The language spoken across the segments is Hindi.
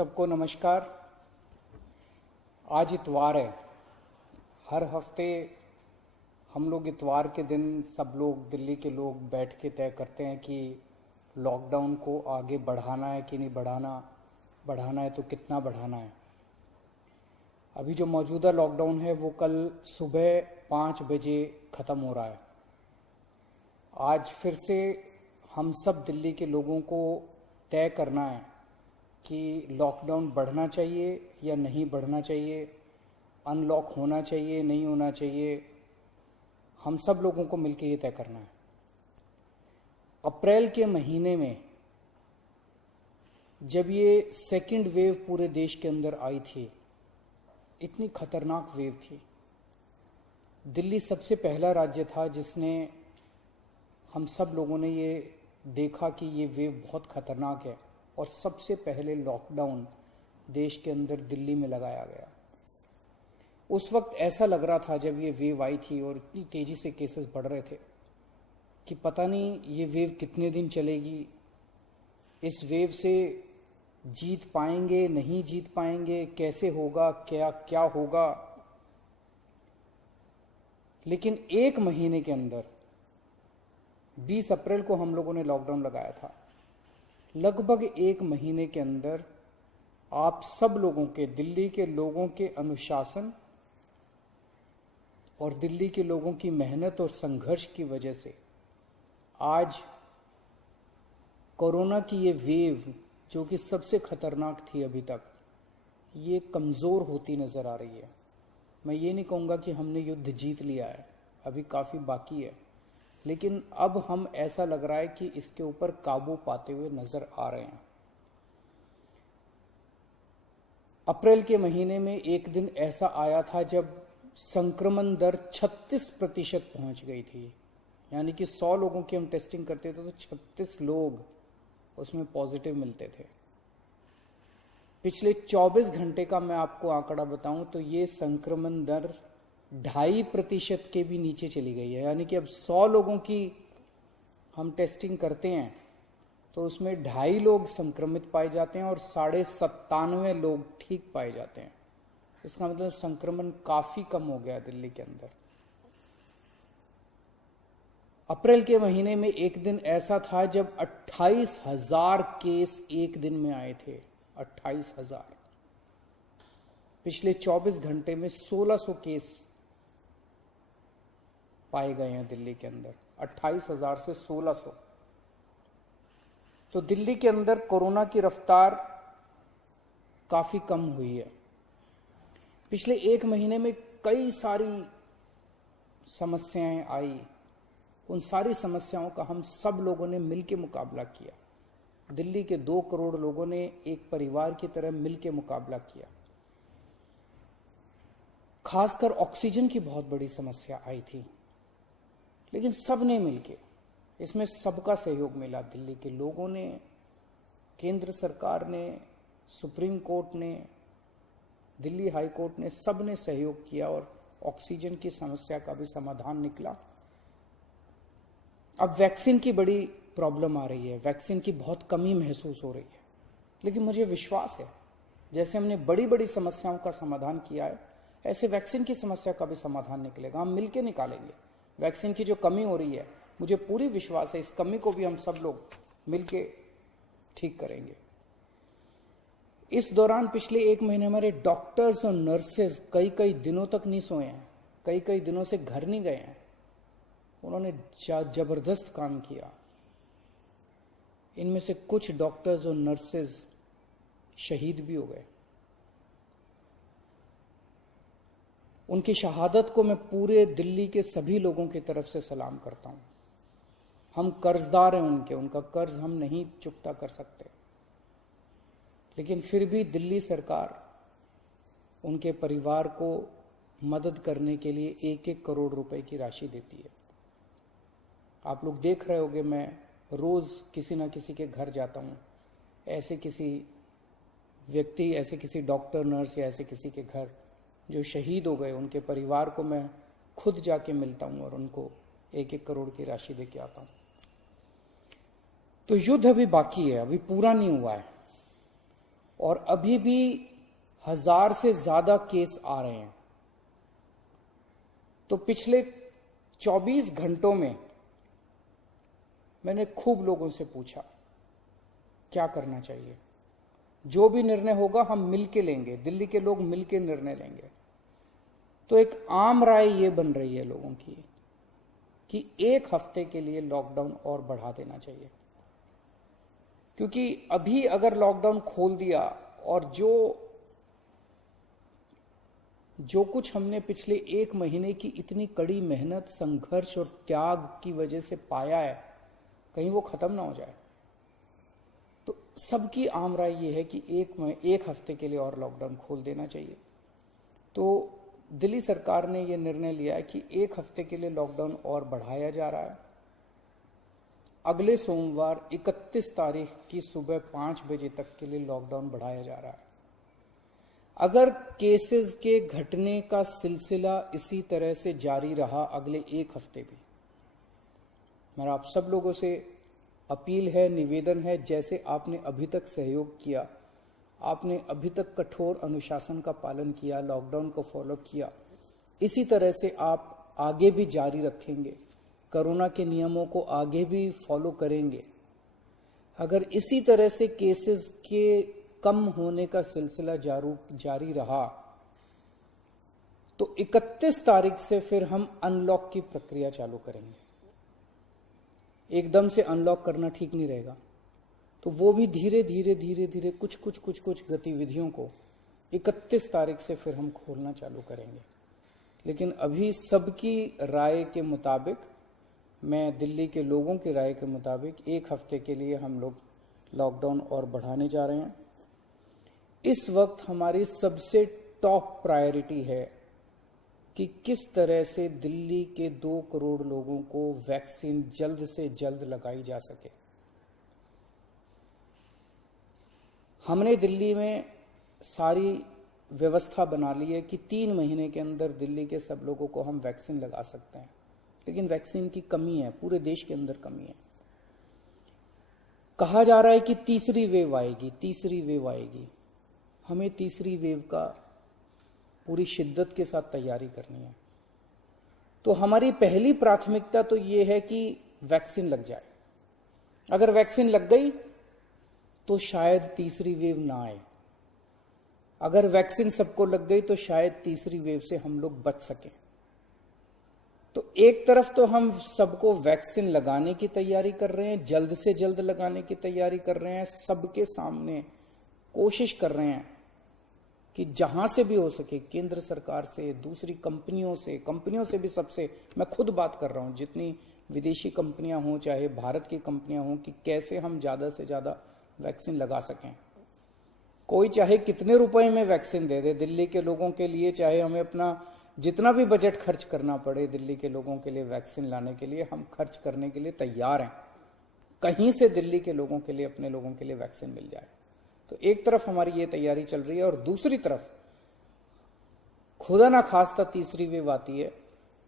सबको नमस्कार। आज इतवार है। हर हफ्ते हम लोग इतवार के दिन सब लोग, दिल्ली के लोग बैठ के तय करते हैं कि लॉकडाउन को आगे बढ़ाना है कि नहीं बढ़ाना, बढ़ाना है तो कितना बढ़ाना है। अभी जो मौजूदा लॉकडाउन है वो कल सुबह 5 बजे ख़त्म हो रहा है। आज फिर से हम सब दिल्ली के लोगों को तय करना है कि लॉकडाउन बढ़ना चाहिए या नहीं बढ़ना चाहिए, अनलॉक होना चाहिए नहीं होना चाहिए। हम सब लोगों को मिलकर ये तय करना है। अप्रैल के महीने में जब ये सेकंड वेव पूरे देश के अंदर आई थी, इतनी खतरनाक वेव थी, दिल्ली सबसे पहला राज्य था जिसने, हम सब लोगों ने ये देखा कि ये वेव बहुत खतरनाक है और सबसे पहले लॉकडाउन देश के अंदर दिल्ली में लगाया गया। उस वक्त ऐसा लग रहा था जब ये वेव आई थी और इतनी तेजी से केसेस बढ़ रहे थे कि पता नहीं ये वेव कितने दिन चलेगी, इस वेव से जीत पाएंगे नहीं जीत पाएंगे, कैसे होगा, क्या क्या होगा। लेकिन एक महीने के अंदर 20 अप्रैल को हम लोगों ने लॉकडाउन लगाया था। लगभग एक महीने के अंदर आप सब लोगों के, दिल्ली के लोगों के अनुशासन और दिल्ली के लोगों की मेहनत और संघर्ष की वजह से आज कोरोना की ये वेव, जो कि सबसे खतरनाक थी अभी तक, ये कमज़ोर होती नज़र आ रही है। मैं ये नहीं कहूँगा कि हमने युद्ध जीत लिया है, अभी काफ़ी बाकी है, लेकिन अब हम, ऐसा लग रहा है कि इसके ऊपर काबू पाते हुए नजर आ रहे हैं। अप्रैल के महीने में एक दिन ऐसा आया था जब संक्रमण दर 36% पहुंच गई थी। यानी कि 100 लोगों की हम टेस्टिंग करते थे तो 36 लोग उसमें पॉजिटिव मिलते थे। पिछले 24 घंटे का मैं आपको आंकड़ा बताऊं तो ये संक्रमण दर 2.5% के भी नीचे चली गई है। यानी कि अब 100 लोगों की हम टेस्टिंग करते हैं तो उसमें 2.5 लोग संक्रमित पाए जाते हैं और 97.5 लोग ठीक पाए जाते हैं। इसका मतलब संक्रमण काफी कम हो गया दिल्ली के अंदर। अप्रैल के महीने में एक दिन ऐसा था जब 28,000 केस एक दिन में आए थे। 28,000। पिछले 24 घंटे में 1600 केस पाए गए हैं दिल्ली के अंदर। 28,000 से 1600। तो दिल्ली के अंदर कोरोना की रफ्तार काफी कम हुई है। पिछले एक महीने में कई सारी समस्याएं आई। उन सारी समस्याओं का हम सब लोगों ने मिलकर मुकाबला किया। दिल्ली के 2 करोड़ लोगों ने एक परिवार की तरह मिलकर मुकाबला किया। खासकर ऑक्सीजन की बहुत बड़ी समस्या आई थी, लेकिन सब ने मिलके, इसमें सबका सहयोग मिला। दिल्ली के लोगों ने, केंद्र सरकार ने, सुप्रीम कोर्ट ने, दिल्ली हाई कोर्ट ने, सब ने सहयोग किया और ऑक्सीजन की समस्या का भी समाधान निकला। अब वैक्सीन की बड़ी प्रॉब्लम आ रही है, वैक्सीन की बहुत कमी महसूस हो रही है, लेकिन मुझे विश्वास है जैसे हमने बड़ी बड़ी समस्याओं का समाधान किया है, ऐसे वैक्सीन की समस्या का भी समाधान निकलेगा। हम मिलकर निकालेंगे। वैक्सीन की जो कमी हो रही है, मुझे पूरी विश्वास है इस कमी को भी हम सब लोग मिलके ठीक करेंगे। इस दौरान पिछले एक महीने हमारे डॉक्टर्स और नर्सेज कई कई दिनों तक नहीं सोए हैं, कई कई दिनों से घर नहीं गए हैं। उन्होंने जबरदस्त काम किया। इनमें से कुछ डॉक्टर्स और नर्सेज शहीद भी हो गए। उनकी शहादत को मैं पूरे दिल्ली के सभी लोगों की तरफ से सलाम करता हूं। हम कर्जदार हैं उनके, उनका कर्ज हम नहीं चुकता कर सकते, लेकिन फिर भी दिल्ली सरकार उनके परिवार को मदद करने के लिए 1-1 करोड़ रुपए की राशि देती है। आप लोग देख रहे होंगे, मैं रोज किसी ना किसी के घर जाता हूं, ऐसे किसी व्यक्ति, ऐसे किसी डॉक्टर, नर्स या ऐसे किसी के घर जो शहीद हो गए, उनके परिवार को मैं खुद जाके मिलता हूं और उनको 1-1 करोड़ की राशि दे के आता हूं। तो युद्ध अभी बाकी है, अभी पूरा नहीं हुआ है। और अभी भी 1000 से ज्यादा केस आ रहे हैं। तो पिछले 24 घंटों में मैंने खूब लोगों से पूछा क्या करना चाहिए। जो भी निर्णय होगा हम मिलके लेंगे, दिल्ली के लोग मिलके निर्णय लेंगे। तो एक आम राय ये बन रही है लोगों की कि 1 हफ्ते के लिए लॉकडाउन और बढ़ा देना चाहिए, क्योंकि अभी अगर लॉकडाउन खोल दिया और जो कुछ हमने पिछले 1 महीने की इतनी कड़ी मेहनत, संघर्ष और त्याग की वजह से पाया है, कहीं वो खत्म ना हो जाए। तो सबकी आम राय ये है कि 1 हफ्ते के लिए और लॉकडाउन खोल देना चाहिए। तो दिल्ली सरकार ने ये निर्णय लिया है कि 1 हफ्ते के लिए लॉकडाउन और बढ़ाया जा रहा है। अगले सोमवार 31 तारीख की सुबह 5 बजे तक के लिए लॉकडाउन बढ़ाया जा रहा है। अगर केसेस के घटने का सिलसिला इसी तरह से जारी रहा अगले 1 हफ्ते भी, मेरा आप सब लोगों से अपील है, निवेदन है, जैसे आपने अभी तक सहयोग किया, आपने अभी तक कठोर अनुशासन का पालन किया, लॉकडाउन को फॉलो किया, इसी तरह से आप आगे भी जारी रखेंगे, कोरोना के नियमों को आगे भी फॉलो करेंगे। अगर इसी तरह से केसेस के कम होने का सिलसिला जारी रहा तो 31 तारीख से फिर हम अनलॉक की प्रक्रिया चालू करेंगे। एकदम से अनलॉक करना ठीक नहीं रहेगा, तो वो भी धीरे धीरे कुछ गतिविधियों को 31 तारीख से फिर हम खोलना चालू करेंगे। लेकिन अभी सबकी राय के मुताबिक, मैं दिल्ली के लोगों की राय के मुताबिक 1 हफ्ते के लिए हम लोग लॉकडाउन और बढ़ाने जा रहे हैं। इस वक्त हमारी सबसे टॉप प्रायोरिटी है कि किस तरह से दिल्ली के 2 करोड़ लोगों को वैक्सीन जल्द से जल्द लगाई जा सके। हमने दिल्ली में सारी व्यवस्था बना ली है कि 3 महीने के अंदर दिल्ली के सब लोगों को हम वैक्सीन लगा सकते हैं, लेकिन वैक्सीन की कमी है, पूरे देश के अंदर कमी है। कहा जा रहा है कि तीसरी वेव आएगी। हमें तीसरी वेव का पूरी शिद्दत के साथ तैयारी करनी है। तो हमारी पहली प्राथमिकता तो ये है कि वैक्सीन लग जाए। अगर वैक्सीन लग गई तो शायद तीसरी वेव ना आए। अगर वैक्सीन सबको लग गई तो शायद तीसरी वेव से हम लोग बच सकें। तो एक तरफ तो हम सबको वैक्सीन लगाने की तैयारी कर रहे हैं, जल्द से जल्द लगाने की तैयारी कर रहे हैं, सबके सामने कोशिश कर रहे हैं कि जहां से भी हो सके, केंद्र सरकार से, दूसरी कंपनियों से भी, सबसे मैं खुद बात कर रहा हूं, जितनी विदेशी कंपनियां हों चाहे भारत की कंपनियां हों, कि कैसे हम ज्यादा से ज्यादा वैक्सीन लगा सकें। कोई चाहे कितने रुपए में वैक्सीन दे दे दिल्ली के लोगों के लिए, चाहे हमें अपना जितना भी बजट खर्च करना पड़े दिल्ली के लोगों के लिए वैक्सीन लाने के लिए, हम खर्च करने के लिए तैयार हैं। कहीं से दिल्ली के लोगों के लिए, अपने लोगों के लिए वैक्सीन मिल जाए। तो एक तरफ हमारी ये तैयारी चल रही है और दूसरी तरफ खुदा ना खास्ता तीसरी वेव आती है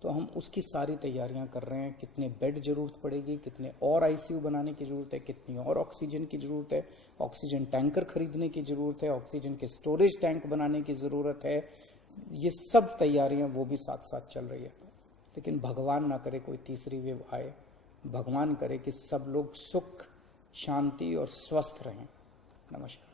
तो हम उसकी सारी तैयारियां कर रहे हैं। कितने बेड जरूरत पड़ेगी, कितने और आईसीयू बनाने की जरूरत है, कितनी और ऑक्सीजन की जरूरत है, ऑक्सीजन टैंकर खरीदने की जरूरत है, ऑक्सीजन के स्टोरेज टैंक बनाने की जरूरत है। ये सब तैयारियां वो भी साथ साथ चल रही है। लेकिन भगवान ना करे कोई तीसरी वेव आए, भगवान करे कि सब लोग सुख, शांति और स्वस्थ रहें। नमस्कार।